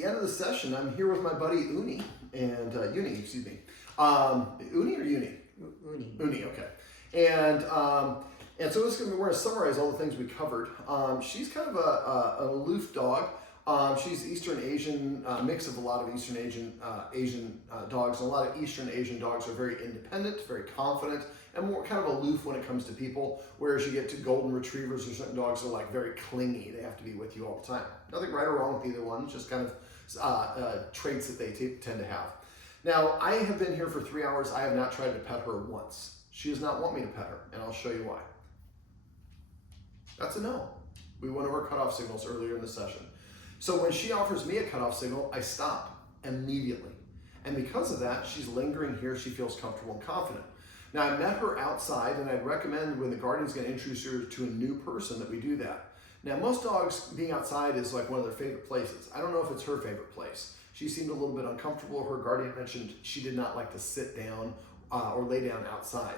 the end of the session. I'm here with my buddy Uni and Uni, excuse me. Uni or Uni? Uni. Uni, okay. And so we're going to summarize all the things we covered. She's kind of an aloof dog. She's Eastern Asian, mix of a lot of Eastern Asian dogs. And a lot of Eastern Asian dogs are very independent, very confident, and more kind of aloof when it comes to people. Whereas you get to golden retrievers or certain dogs that are like very clingy. They have to be with you all the time. Nothing right or wrong with either one, just kind of traits that they tend to have. Now, I have been here for 3 hours. I have not tried to pet her once. She does not want me to pet her, and I'll show you why. That's a no. We went over cutoff signals earlier in the session. So when she offers me a cutoff signal, I stop immediately. And because of that, she's lingering here. She feels comfortable and confident. Now, I met her outside, and I'd recommend when the guardian's going to introduce her to a new person that we do that. Now, most dogs being outside is like one of their favorite places. I don't know if it's her favorite place. She seemed a little bit uncomfortable. Her guardian mentioned she did not like to sit down or lay down outside.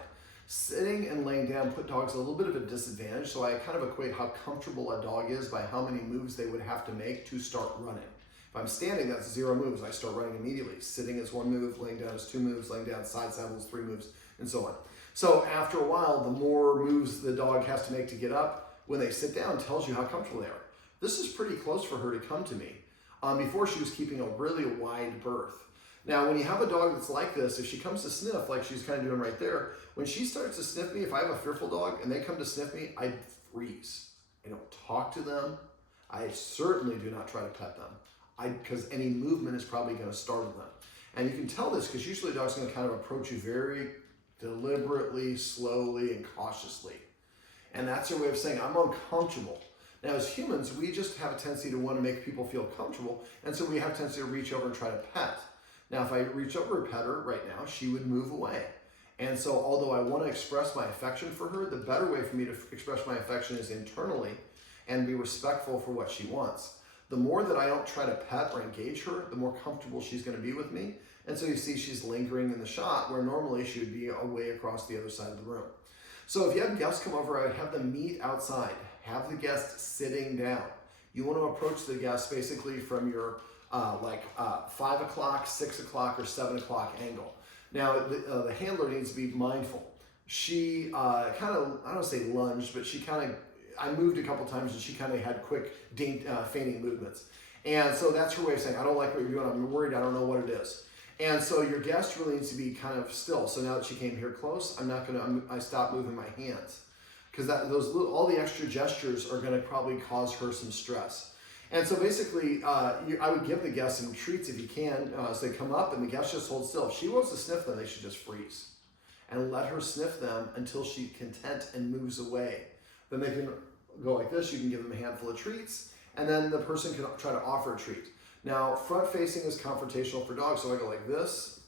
Sitting and laying down put dogs at a little bit of a disadvantage, so I kind of equate how comfortable a dog is by how many moves they would have to make to start running. If I'm standing, that's 0 moves. I start running immediately. Sitting is 1 move, laying down is 2 moves, laying down side saddle is 3 moves, and so on. So after a while, the more moves the dog has to make to get up, when they sit down, tells you how comfortable they are. This is pretty close for her to come to me. Before she was keeping a really wide berth. Now, when you have a dog that's like this, if she comes to sniff, like she's kind of doing right there, when she starts to sniff me, if I have a fearful dog and they come to sniff me, I freeze. I don't talk to them. I certainly do not try to pet them because any movement is probably going to startle them. And you can tell this because usually a dog's going to kind of approach you very deliberately, slowly, and cautiously. And that's her way of saying, I'm uncomfortable. Now, as humans, we just have a tendency to want to make people feel comfortable, and so we have a tendency to reach over and try to pet. Now, if I reach over and pet her right now, she would move away. And so, although I want to express my affection for her, the better way for me to express my affection is internally and be respectful for what she wants. The more that I don't try to pet or engage her, the more comfortable she's going to be with me. And so you see she's lingering in the shot where normally she would be away across the other side of the room. So if you have guests come over, I would have them meet outside. Have the guest sitting down. You want to approach the guest basically from your 5 o'clock, 6 o'clock, or 7 o'clock angle. Now, the handler needs to be mindful. She kind of, I don't say lunged, but she kind of, I moved a couple times and she kind of had quick feigning movements. And so that's her way of saying, I don't like what you're doing. I'm worried. I don't know what it is. And so your guest really needs to be kind of still. So now that she came here close, I stopped moving my hands. Because all the extra gestures are going to probably cause her some stress. And so basically, I would give the guests some treats if you can as they come up, and the guest just holds still. If she wants to sniff them, they should just freeze. And let her sniff them until she's content and moves away. Then they can go like this. You can give them a handful of treats, and then the person can try to offer a treat. Now, front-facing is confrontational for dogs, so I go like this.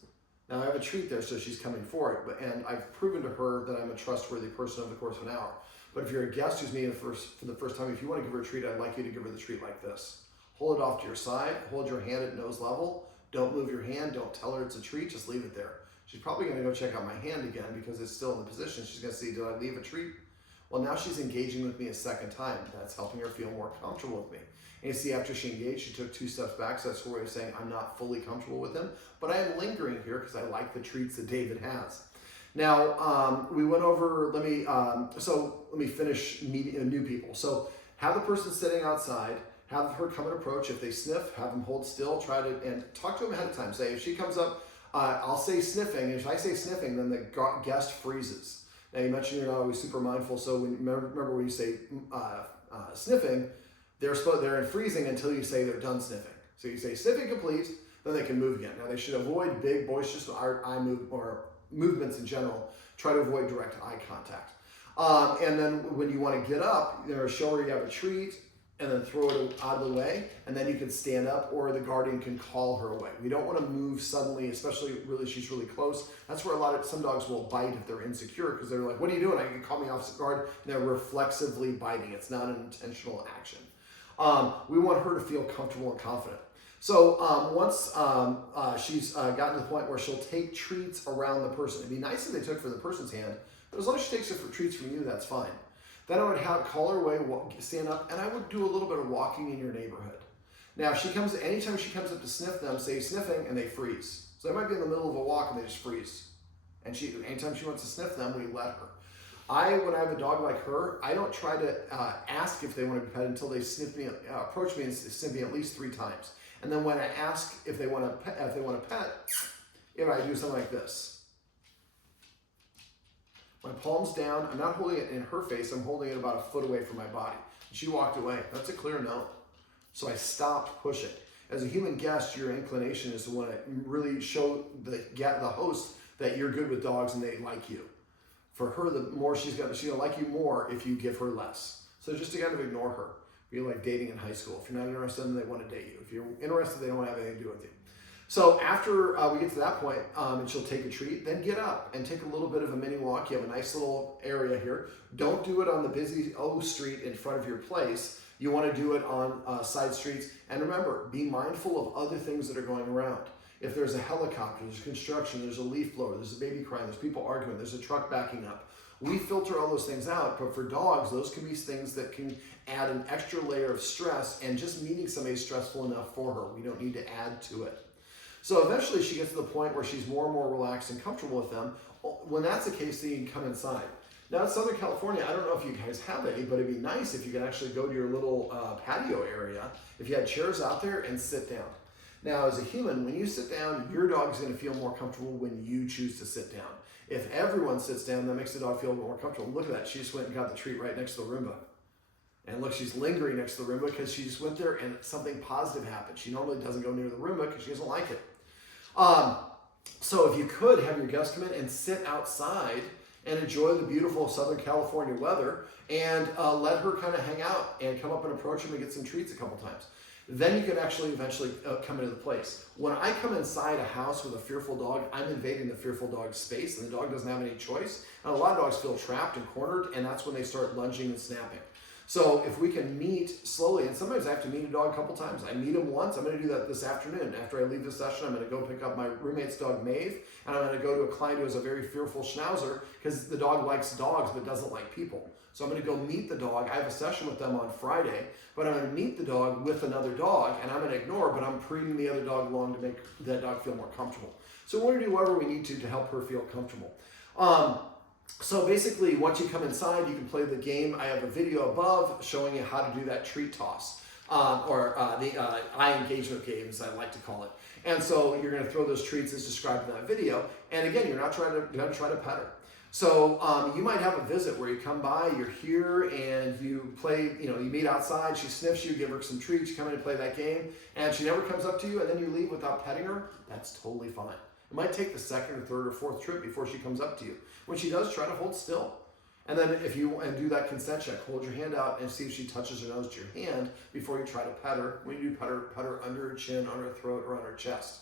Now I have a treat there, so she's coming for it, and I've proven to her that I'm a trustworthy person over the course of an hour. But if you're a guest who's meeting for the first time, if you want to give her a treat, I'd like you to give her the treat like this. Hold it off to your side, hold your hand at nose level, don't move your hand, don't tell her it's a treat, just leave it there. She's probably going to go check out my hand again because it's still in the position. She's going to see, did I leave a treat? Well, now she's engaging with me a second time. That's helping her feel more comfortable with me. And you see, after she engaged, she took 2 steps back, so that's her way of saying, I'm not fully comfortable with him, but I am lingering here because I like the treats that David has. Now, we went over, let me finish meeting new people. So have the person sitting outside, have her come and approach. If they sniff, have them hold still, and talk to them ahead of time. Say, if she comes up, I'll say sniffing, and if I say sniffing, then the guest freezes. Now, you mentioned you're not always super mindful, so remember when you say sniffing, they're in freezing until you say they're done sniffing. So you say sniffing complete, then they can move again. Now, they should avoid big, boisterous movements in general. Try to avoid direct eye contact. And then when you want to get up, show her you have a treat, and then throw it out of the way, and then you can stand up, or the guardian can call her away. We don't want to move suddenly, especially she's really close. That's where some dogs will bite if they're insecure, because they're like, what are you doing? You can call me off guard, and they're reflexively biting. It's not an intentional action. We want her to feel comfortable and confident. So once she's gotten to the point where she'll take treats around the person. It'd be nice if they took for the person's hand, but as long as she takes it for treats from you, that's fine. Then I would call her away, stand up, and I would do a little bit of walking in your neighborhood. Now, if she comes, anytime she comes up to sniff them, say sniffing, and they freeze. So they might be in the middle of a walk and they just freeze. And anytime she wants to sniff them, we let her. When I have a dog like her, I don't try to ask if they want to be pet until they approach me and sniff me at least 3 times. And then when I ask if they want to pet, I do something like this. My palm's down. I'm not holding it in her face. I'm holding it about a foot away from my body. She walked away. That's a clear no. So I stopped pushing. As a human guest, your inclination is to want to really show the host that you're good with dogs and they like you. For her, the more she's gonna like you more if you give her less. So just to kind of ignore her. Be like dating in high school. If you're not interested, then they want to date you. If you're interested, they don't want to have anything to do with you. So after we get to that point, and she'll take a treat, then get up and take a little bit of a mini walk. You have a nice little area here. Don't do it on the busy O Street in front of your place. You want to do it on side streets. And remember, be mindful of other things that are going around. If there's a helicopter, there's construction, there's a leaf blower, there's a baby crying, there's people arguing, there's a truck backing up. We filter all those things out, but for dogs, those can be things that can add an extra layer of stress, and just meeting somebody is stressful enough for her. We don't need to add to it. So eventually she gets to the point where she's more and more relaxed and comfortable with them. When that's the case, then you can come inside. Now in Southern California, I don't know if you guys have any, but it'd be nice if you could actually go to your little patio area, if you had chairs out there, and sit down. Now, as a human, when you sit down, your dog is going to feel more comfortable when you choose to sit down. If everyone sits down, that makes the dog feel more comfortable. Look at that. She just went and got the treat right next to the Roomba. And look, she's lingering next to the Roomba because she just went there and something positive happened. She normally doesn't go near the Roomba because she doesn't like it. So if you could have your guests come in and sit outside and enjoy the beautiful Southern California weather, and let her kind of hang out and come up and approach him and get some treats a couple times. Then you can actually eventually come into the place. When I come inside a house with a fearful dog, I'm invading the fearful dog's space, and the dog doesn't have any choice. And a lot of dogs feel trapped and cornered, and that's when they start lunging and snapping. So if we can meet slowly, and sometimes I have to meet a dog a couple times. I meet him once. I'm going to do that this afternoon. After I leave this session, I'm going to go pick up my roommate's dog, Maeve, and I'm going to go to a client who has a very fearful schnauzer because the dog likes dogs but doesn't like people. So I'm going to go meet the dog. I have a session with them on Friday, but I'm going to meet the dog with another dog, and I'm going to ignore, but I'm bringing the other dog along to make that dog feel more comfortable. So we're going to do whatever we need to help her feel comfortable. So basically, once you come inside, you can play the game. I have a video above showing you how to do that treat toss, or the eye engagement game, as I like to call it. And so you're going to throw those treats as described in that video. And again, you're not trying to pet her. So you might have a visit where you come by, you're here, and you play, you meet outside, she sniffs you, give her some treats, you come in and play that game, and she never comes up to you, and then you leave without petting her. That's totally fine. It might take the second or third or fourth trip before she comes up to you. When she does, try to hold still. And then if you do that consent check, hold your hand out and see if she touches her nose to your hand before you try to pet her. When you do pet her under her chin, on her throat, or on her chest.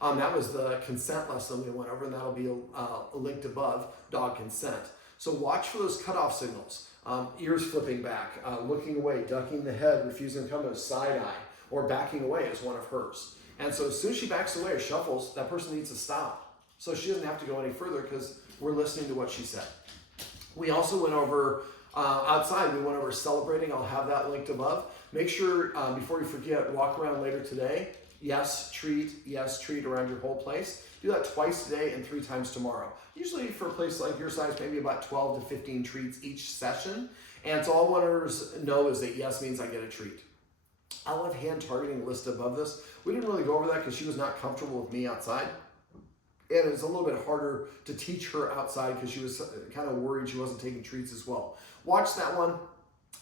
That was the consent lesson we went over, and that'll be linked above, dog consent. So watch for those cutoff signals. Ears flipping back, looking away, ducking the head, refusing to come to a side eye, or backing away is one of hers. And so as soon as she backs away or shuffles, that person needs to stop. So she doesn't have to go any further because we're listening to what she said. We also went over outside, we went over celebrating. I'll have that linked above. Make sure, before you forget, walk around later today. Yes, treat around your whole place. Do that twice today and 3 times tomorrow. Usually for a place like your size, maybe about 12 to 15 treats each session. And so all I want to know is that yes means I get a treat. I'll have hand targeting list above this. We didn't really go over that because she was not comfortable with me outside. And it's a little bit harder to teach her outside because she was kind of worried she wasn't taking treats as well. Watch that one.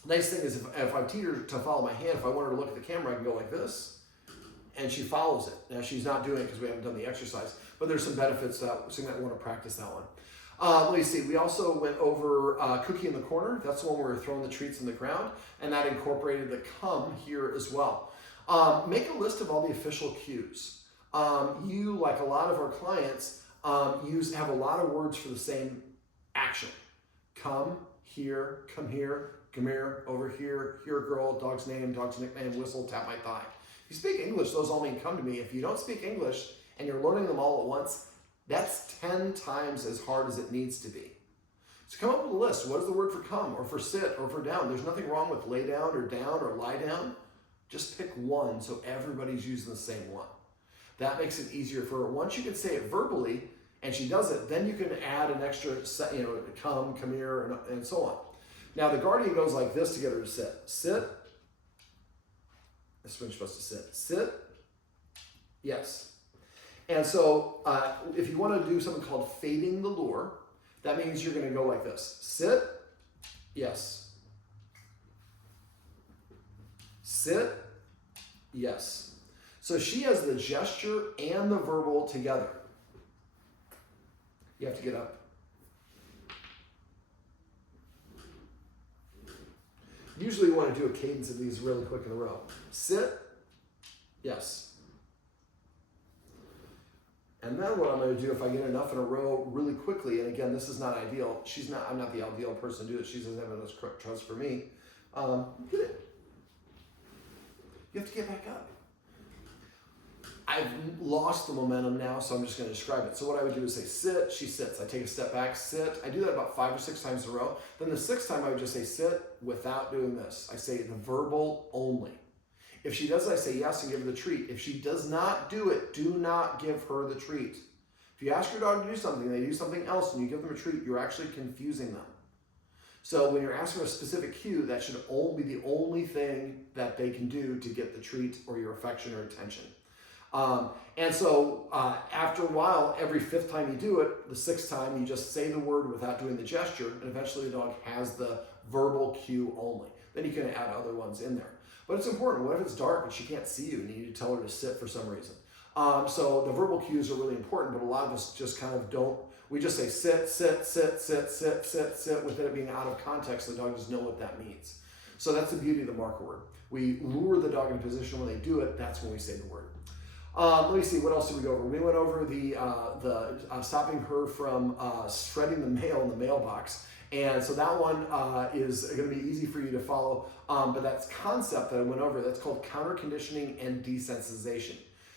Nice thing is if I teach her to follow my hand, if I want her to look at the camera, I can go like this. And she follows it. Now she's not doing it because we haven't done the exercise, but there's some benefits to that, so you might want to practice that one. Let me see, we also went over cookie in the corner. That's the one where we're throwing the treats in the ground, and that incorporated the come here as well. Make a list of all the official cues. You, like a lot of our clients, have a lot of words for the same action. Come here, come here, over here, here girl, dog's name, dog's nickname, whistle, tap my thigh. If you speak English, those all mean come to me. If you don't speak English and you're learning them all at once, that's 10 times as hard as it needs to be. So come up with a list. What is the word for come or for sit or for down? There's nothing wrong with lay down or lie down. Just pick one so everybody's using the same one. That makes it easier for her. Once you can say it verbally and she does it, then you can add an extra, come here, and so on. Now the guardian goes like this to get her to sit. Sit. This is when you're supposed to sit. Sit. Yes. And so if you want to do something called fading the lure, that means you're going to go like this. Sit. Yes. Sit. Yes. So she has the gesture and the verbal together. You have to get up. Usually you want to do a cadence of these really quick in a row. Sit. Yes. And then what I'm going to do, if I get enough in a row really quickly, and again, this is not ideal. I'm not the ideal person to do it. She doesn't have enough trust for me. Get it. You have to get back up. I've lost the momentum now, so I'm just going to describe it. So what I would do is say, sit. She sits. I take a step back, sit. I do that about 5 or 6 times in a row. Then the 6th time, I would just say, sit without doing this. I say the verbal only. If she does, I say yes and give her the treat. If she does not do it, do not give her the treat. If you ask your dog to do something, they do something else, and you give them a treat, you're actually confusing them. So when you're asking a specific cue, that should only be the only thing that they can do to get the treat or your affection or attention. And so after a while, every 5th time you do it, the 6th time you just say the word without doing the gesture, and eventually the dog has the verbal cue only. Then you can add other ones in there. But it's important. What if it's dark and she can't see you and you need to tell her to sit for some reason? So the verbal cues are really important, but a lot of us just kind of don't. We just say sit, sit, sit, sit, sit, sit, sit, with it being out of context. The dog doesn't know what that means. So that's the beauty of the marker word. We lure the dog in position. When they do it, that's when we say the word. Let me see, what else did we go over? We went over the stopping her from shredding the mail in the mailbox. And so that one is going to be easy for you to follow. But that's concept that I went over, that's called counter conditioning and desensitization.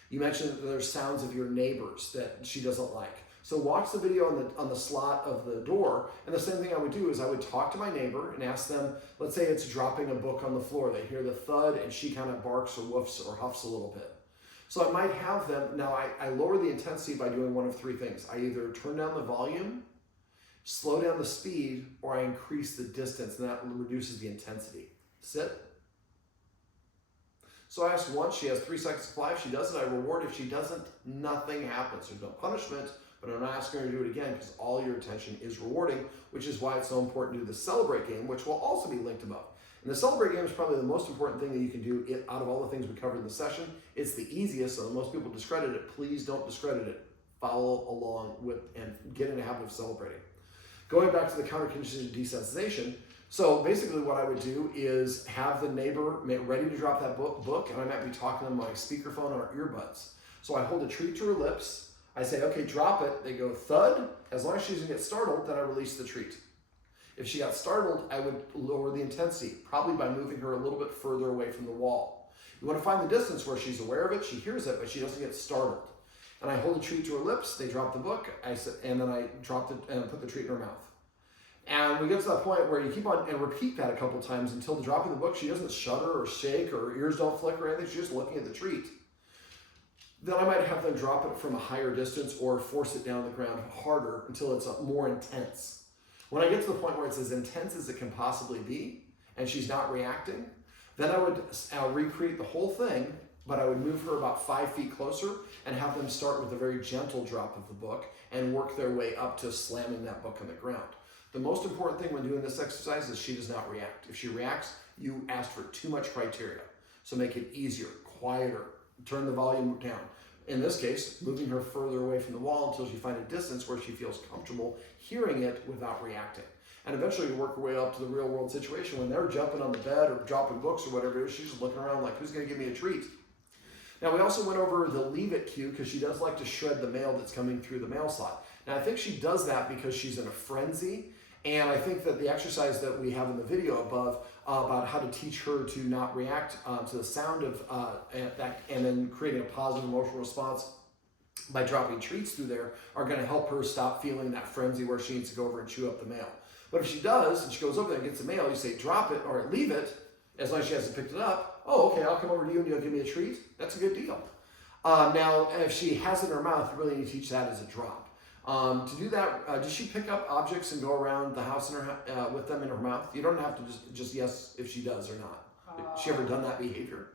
You mentioned that there's sounds of your neighbors that she doesn't like. So watch the video on the slot of the door. And the same thing I would do is I would talk to my neighbor and ask them, let's say it's dropping a book on the floor. They hear the thud and she kind of barks or woofs or huffs a little bit. So I might have them, now I lower the intensity by doing one of 3 things. I either turn down the volume, slow down the speed, or I increase the distance, and that reduces the intensity. Sit. So I ask once, she has 3 seconds to apply. If she does it, I reward. If she doesn't, nothing happens. There's no punishment, but I'm not asking her to do it again because all your attention is rewarding, which is why it's so important to do the celebrate game, which will also be linked above. And the celebrate game is probably the most important thing that you can do out of all the things we covered in the session. It's the easiest, so most people discredit it. Please don't discredit it. Follow along with and get in a habit of celebrating. Going back to the counter conditioning desensitization, so basically what I would do is have the neighbor ready to drop that book, and I might be talking on my speakerphone or earbuds. So I hold a treat to her lips. I say, okay, drop it. They go thud. As long as she doesn't get startled, then I release the treat. If she got startled, I would lower the intensity, probably by moving her a little bit further away from the wall. You want to find the distance where she's aware of it, she hears it, but she doesn't get startled. And I hold a treat to her lips, they drop the book, and then I drop it and put the treat in her mouth. And we get to that point where you keep on and repeat that a couple times until the dropping the book, she doesn't shudder or shake or her ears don't flicker or anything, she's just looking at the treat. Then I might have them drop it from a higher distance or force it down the ground harder until it's more intense. When I get to the point where it's as intense as it can possibly be and she's not reacting, then I'll recreate the whole thing, but I would move her about 5 feet closer and have them start with a very gentle drop of the book and work their way up to slamming that book on the ground. The most important thing when doing this exercise is she does not react. If she reacts, you asked for too much criteria. So make it easier, quieter, turn the volume down. In this case, moving her further away from the wall until she finds a distance where she feels comfortable hearing it without reacting. And eventually you work her way up to the real world situation when they're jumping on the bed or dropping books or whatever it is, she's just looking around like, who's gonna give me a treat? Now we also went over the leave it cue because she does like to shred the mail that's coming through the mail slot. Now I think she does that because she's in a frenzy. And I think that the exercise that we have in the video above about how to teach her to not react to the sound of that and then creating a positive emotional response by dropping treats through there are going to help her stop feeling that frenzy where she needs to go over and chew up the mail. But if she does, and she goes over there and gets the mail, you say drop it or leave it, as long as she hasn't picked it up, oh, okay, I'll come over to you and you'll give me a treat. That's a good deal. Now, if she has it in her mouth, you really need to teach that as a drop. To do that, does she pick up objects and go around the house in her, with them in her mouth? You don't have to just yes if she does or not. Has she ever done that behavior?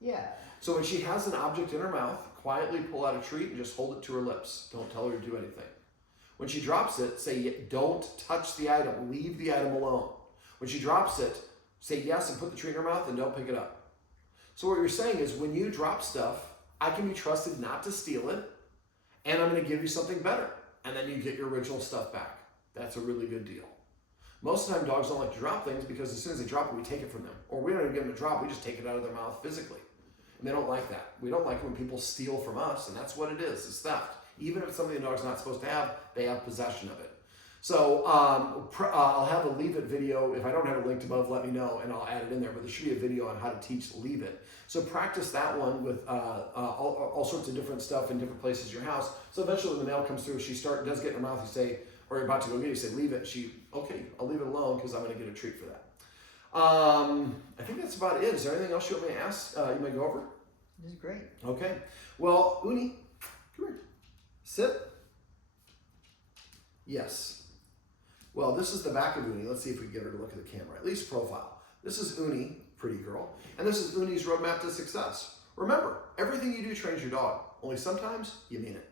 Yeah. So when she has an object in her mouth, quietly pull out a treat and just hold it to her lips. Don't tell her to do anything. When she drops it, say, don't touch the item. Leave the item alone. When she drops it, say yes and put the treat in her mouth and don't pick it up. So what you're saying is when you drop stuff, I can be trusted not to steal it, and I'm going to give you something better. And then you get your original stuff back. That's a really good deal. Most of the time, dogs don't like to drop things because as soon as they drop it, we take it from them. Or we don't even give them a drop, we just take it out of their mouth physically. And they don't like that. We don't like it when people steal from us, and that's what it is. It's theft. Even if it's something the dog's not supposed to have, they have possession of it. So I'll have a Leave It video. If I don't have it linked above, let me know, and I'll add it in there. But there should be a video on how to teach Leave It. So practice that one with all sorts of different stuff in different places in your house. So eventually when the mail comes through, she does get in her mouth, you say, or you're about to go get it, you say, leave it. She, okay, I'll leave it alone because I'm going to get a treat for that. I think that's about it. Is there anything else you want me to ask? You may go over? This is great. Okay. Well, Uni, come here. Sit. Yes. Well, this is the back of Uni. Let's see if we can get her to look at the camera, at least profile. This is Uni, pretty girl. And this is Uni's roadmap to success. Remember, everything you do trains your dog. Only sometimes you mean it.